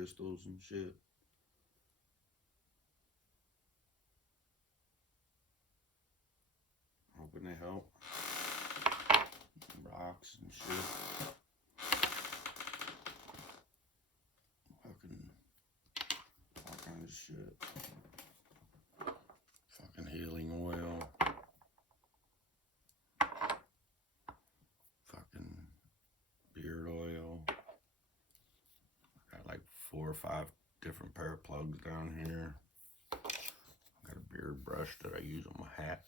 crystals and shit. Hoping they help. Rocks and shit. Fucking all kinds of shit. Fucking healing oil. Fucking beard oil. Got like 4 or 5 different pair of plugs down here. Got a beard brush that I use on my hat.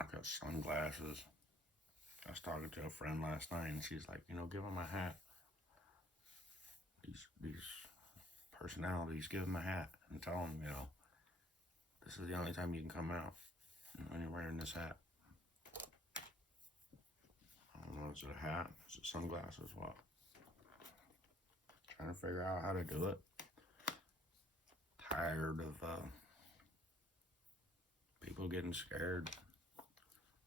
I got sunglasses. I was talking to a friend last night and she's like, give him a hat. These personalities, give him a hat and tell them, this is the only time you can come out when you're wearing this hat. I don't know, is it a hat? Is it sunglasses? What? Trying to figure out how to do it. Tired of people getting scared.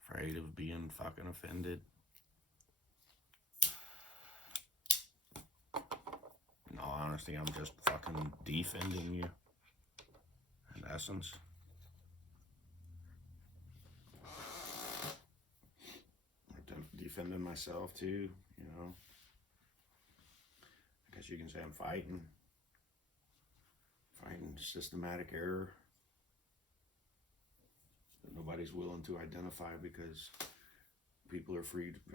Afraid of being fucking offended. In all honesty, I'm just fucking defending you. In essence. Defending myself too, I guess you can say I'm fighting systematic error that nobody's willing to identify because people are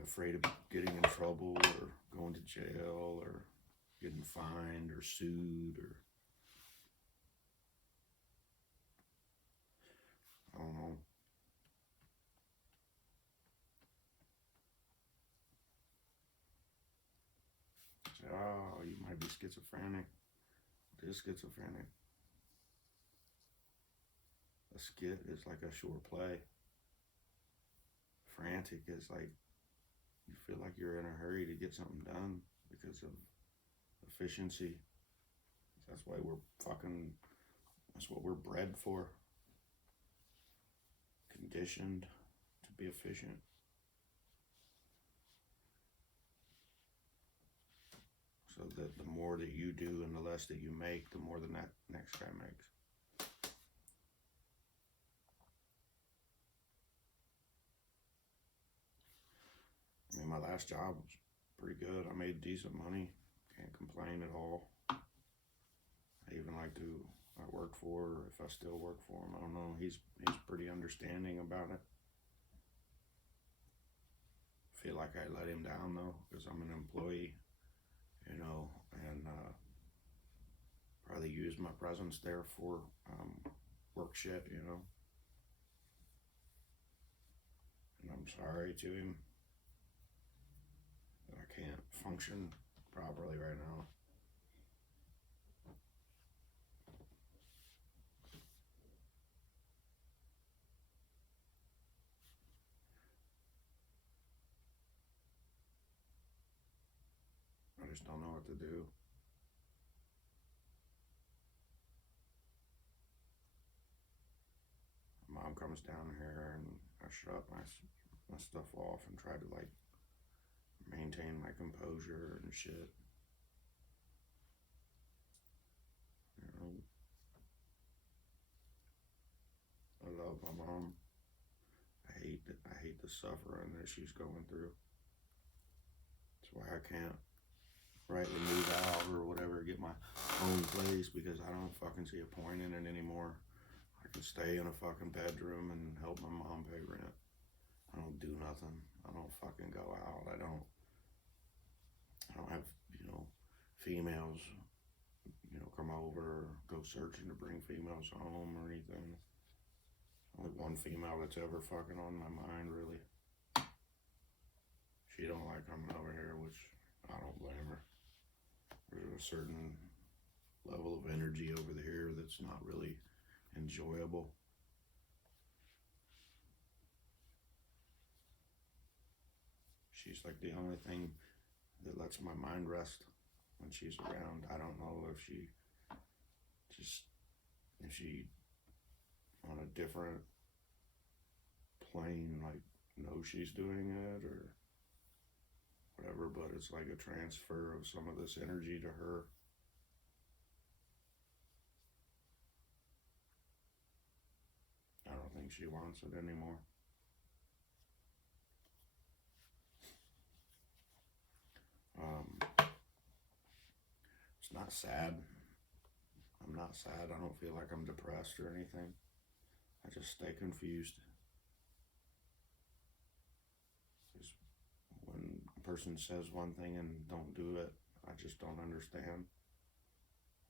afraid of getting in trouble or going to jail or getting fined or sued or I don't know. Say, oh, you might be schizophrenic. It is schizophrenic. A skit is like a short play. Frantic is like you feel like you're in a hurry to get something done because of efficiency. That's what we're bred for. Conditioned to be efficient. So that the more that you do and the less that you make, the more the next guy makes. I mean, my last job was pretty good. I made decent money. Can't complain at all. I even like who I worked for, or if I still work for him. I don't know. He's pretty understanding about it. I feel like I let him down though, because I'm an employee, and probably use my presence there for work shit, and I'm sorry to him that I can't function properly right now. I just don't know what to do. Mom comes down here and I shut my stuff off and try to like maintain my composure and shit. I love my mom. I hate the suffering that she's going through. That's why I can't rightly move out or whatever, get my own place, because I don't fucking see a point in it anymore. I can stay in a fucking bedroom and help my mom pay rent. I don't do nothing. I don't fucking go out. I don't have, females, come over or go searching to bring females home or anything. Only one female that's ever fucking on my mind, really. She don't like coming over here, which I don't blame her. There's a certain level of energy over here that's not really enjoyable. She's like the only thing that lets my mind rest when she's around. I don't know if she on a different plane, like, knows she's doing it, or whatever, but it's like a transfer of some of this energy to her. I don't think she wants it anymore. It's not sad. I'm not sad. I don't feel like I'm depressed or anything. I just stay confused. Because when a person says one thing and don't do it, I just don't understand.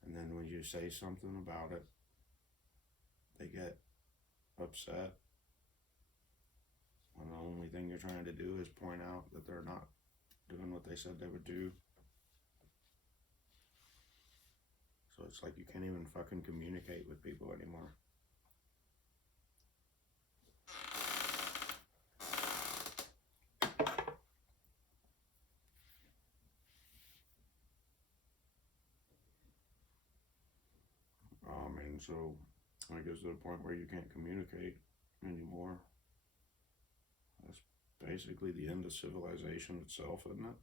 And then when you say something about it, they get upset. When the only thing you're trying to do is point out that they're not doing what they said they would do. So it's like you can't even fucking communicate with people anymore. And so I guess to the point where you can't communicate anymore. That's basically the end of civilization itself, isn't it?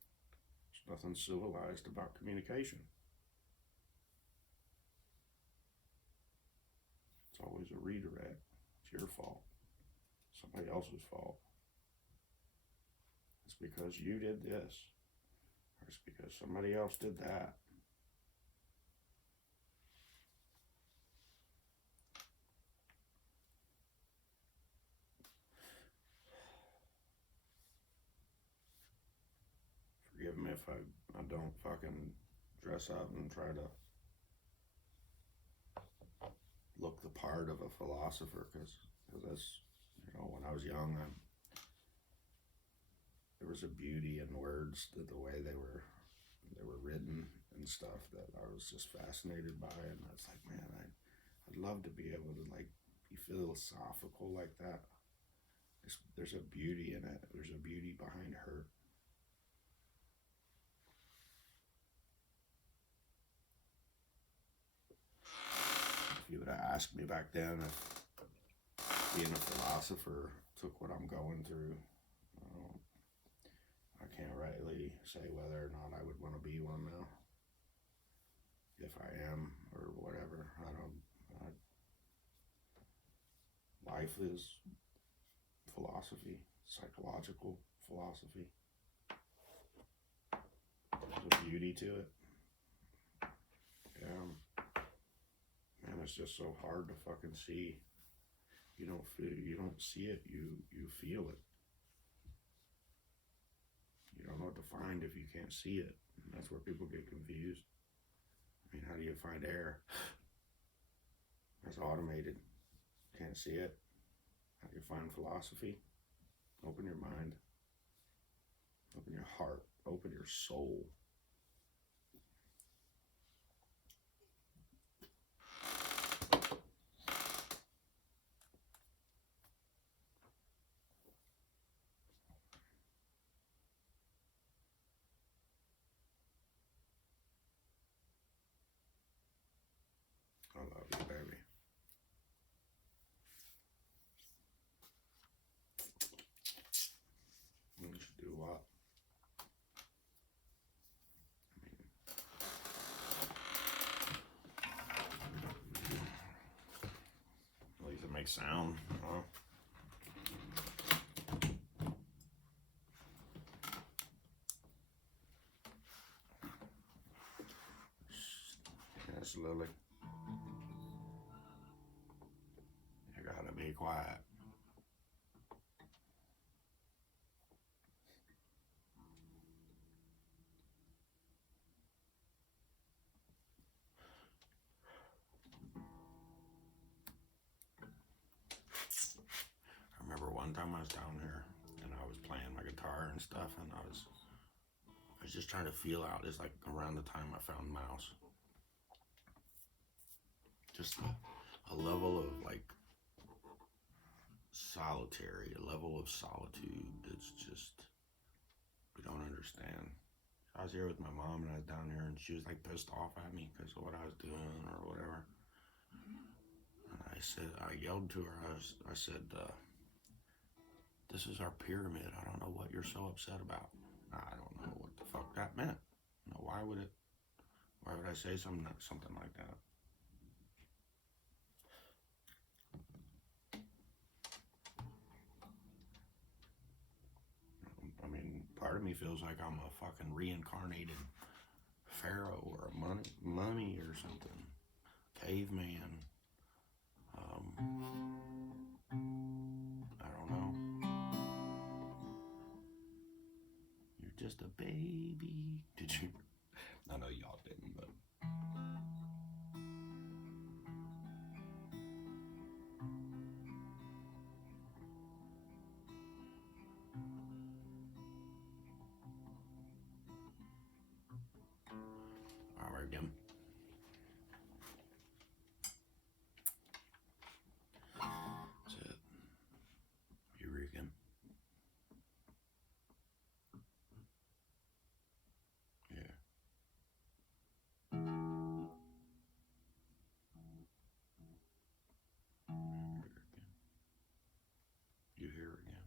There's nothing civilized about communication. It's always a redirect. It's your fault. Somebody else's fault. It's because you did this. Or it's because somebody else did that. Forgive me if I don't fucking dress up and try to look the part of a philosopher, because that's, when I was young, there was a beauty in words, that the way they were written and stuff, that I was just fascinated by. And I was like, man, I'd love to be able to like be philosophical like that. There's a beauty in it. There's a beauty behind hurt. If you would have asked me back then if being a philosopher took what I'm going through, I can't rightly say whether or not I would want to be one now. If I am, or whatever, life is philosophy, psychological philosophy. There's a beauty to it. Yeah. Man, it's just so hard to fucking see. You don't see it, you feel it. You don't know what to find if you can't see it. And that's where people get confused. I mean, how do you find air? It's automated. Can't see it. How do you find philosophy? Open your mind. Open your heart. Open your soul. I love you, baby. You should do what? At least it makes sound, huh? Yes, Lily. You gotta be quiet. I remember one time I was down here and I was playing my guitar and stuff, and I was just trying to feel out. It's like around the time I found Mouse. Just a level of like solitary, a level of solitude that's just, we don't understand. I was here with my mom and I was down here and she was like pissed off at me because of what I was doing or whatever. And I yelled to her, I said, this is our pyramid. I don't know what you're so upset about. I don't know fuck that meant. Why would I say something like that? I mean, part of me feels like I'm a fucking reincarnated pharaoh or a mummy or something, caveman. I don't know. You're just a baby. Did you? I know y'all didn't, but. All right, again. That's it. You again. Yeah. You here again.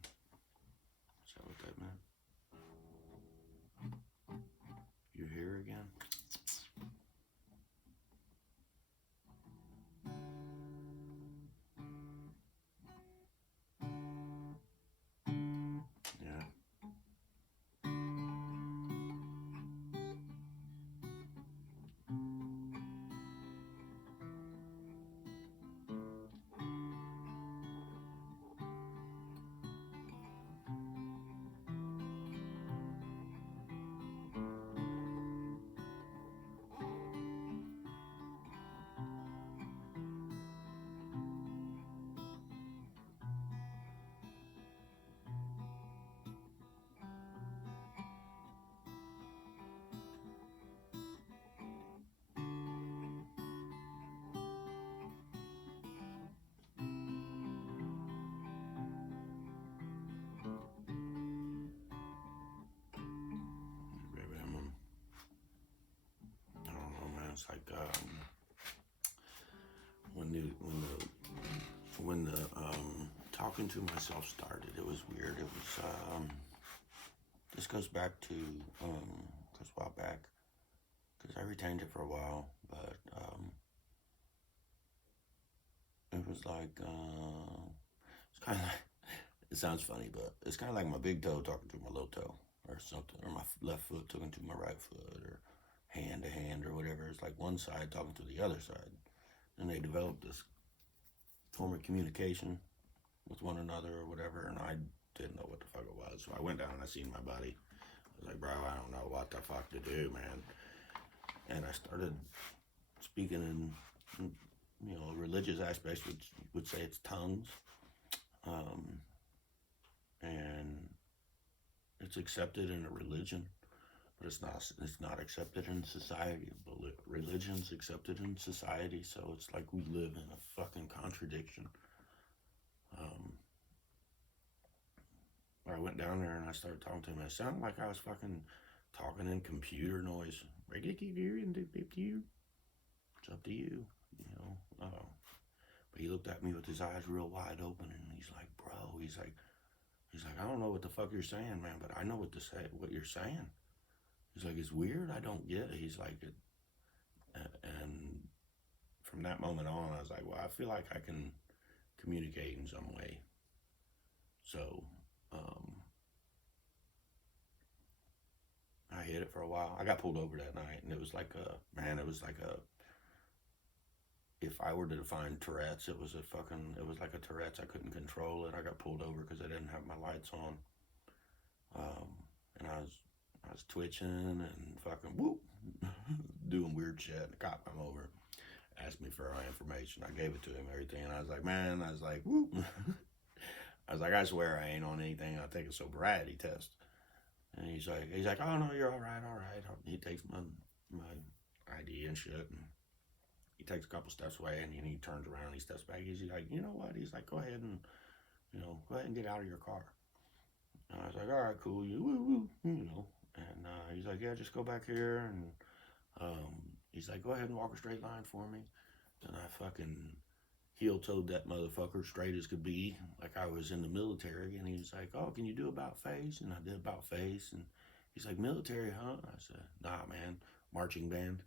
Is that what that meant? You here again? Yeah. Maybe I don't know, man. It's like when the talking to myself started, it was weird. It was this goes back to goes a while back because I retained it for a while, but it was like it's kind of like, it sounds funny, but it's kind of like my big toe talking to my little toe or something, or my left foot talking to my right foot, or hand to hand or whatever. It's like one side talking to the other side, and they developed this form of communication with one another or whatever, and I didn't know what the fuck it was. So I went down and I seen my buddy. I was like, bro, I don't know what the fuck to do, man. And I started speaking in, religious aspects, which would say it's tongues. And it's accepted in a religion, but it's not accepted in society. But religion's accepted in society, so it's like we live in a fucking contradiction. I went down there and I started talking to him. It sounded like I was fucking talking in computer noise. It's up to you, But he looked at me with his eyes real wide open, and he's like, bro, he's like, I don't know what the fuck you're saying, man, but I know what you're saying. He's like, it's weird, I don't get it. He's like, and from that moment on, I was like, well, I feel like I can communicate in some way. So, I hit it for a while. I got pulled over that night, and it was like if I were to define Tourette's, it was like a Tourette's. I couldn't control it. I got pulled over because I didn't have my lights on. And I was twitching and fucking whoop, doing weird shit. The cop come over, asked me for my information. I gave it to him, everything, and I was like, whoop. I was like, I swear I ain't on anything. I'll take a sobriety test. And he's like, oh no, you're all right. He takes my ID and shit, and he takes a couple steps away, and he turns around, and he steps back. He's like, you know what? He's like, go ahead and get out of your car. And I was like, all right, cool, and he's like, yeah, just go back here, and he's like, go ahead and walk a straight line for me. And I fucking heel-toed that motherfucker straight as could be, like I was in the military. And he was like, oh, can you do about face? And I did about face, and He's like, military, huh? I said, nah, man, marching band.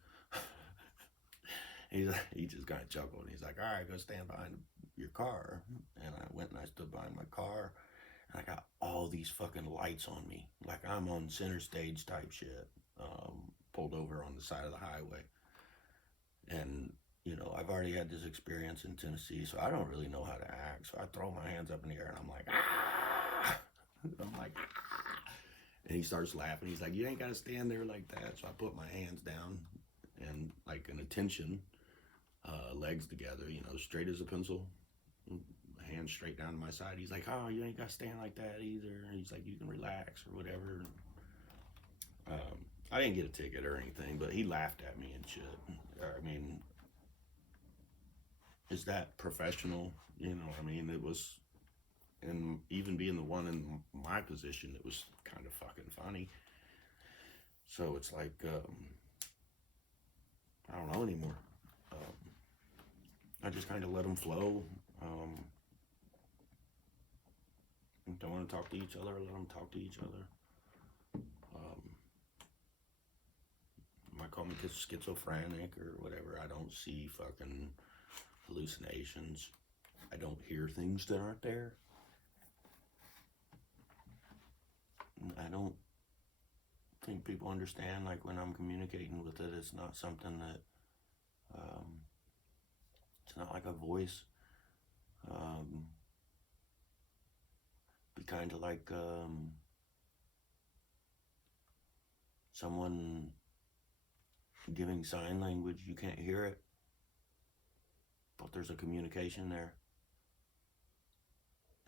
He just kind of chuckled. He's like, all right, go stand behind your car. And I went and I stood behind my car. And I got all these fucking lights on me. Like I'm on center stage type shit. Pulled over on the side of the highway. And, you know, I've already had this experience in Tennessee, so I don't really know how to act. So I throw my hands up in the air and I'm like, ah! I'm like, ah! And he starts laughing. He's like, you ain't got to stand there like that. So I put my hands down and like an attention, legs together, you know, straight as a pencil, hands straight down to my side. He's like, oh, you ain't got to stand like that either. He's like, you can relax or whatever. I didn't get a ticket or anything, but he laughed at me and shit. I mean, is that professional? You know, I mean, it was, and even being the one in my position, it was kind of fucking funny. So it's like, I don't know anymore. I just kind of let them flow. If they want to talk to each other, let them talk to each other. Might call me schizophrenic or whatever. I don't see fucking hallucinations. I don't hear things that aren't there. I don't think people understand, like, when I'm communicating with it, it's not something that, it's not like a voice. Be kind of like, someone giving sign language. You can't hear it, but there's a communication there.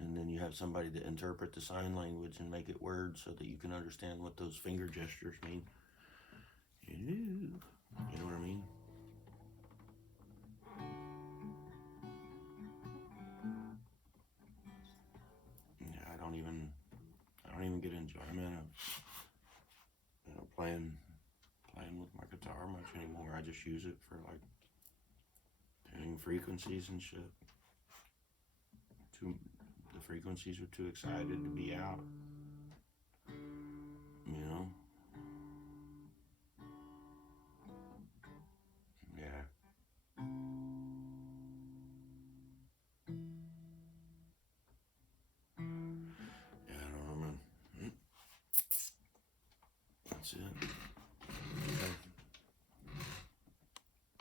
And then you have somebody to interpret the sign language and make it words so that you can understand what those finger gestures mean. You know what I mean? Yeah, I don't even get enjoyment of, you know, playing with my guitar much anymore. I just use it for like tuning frequencies and shit. The frequencies are too excited to be out.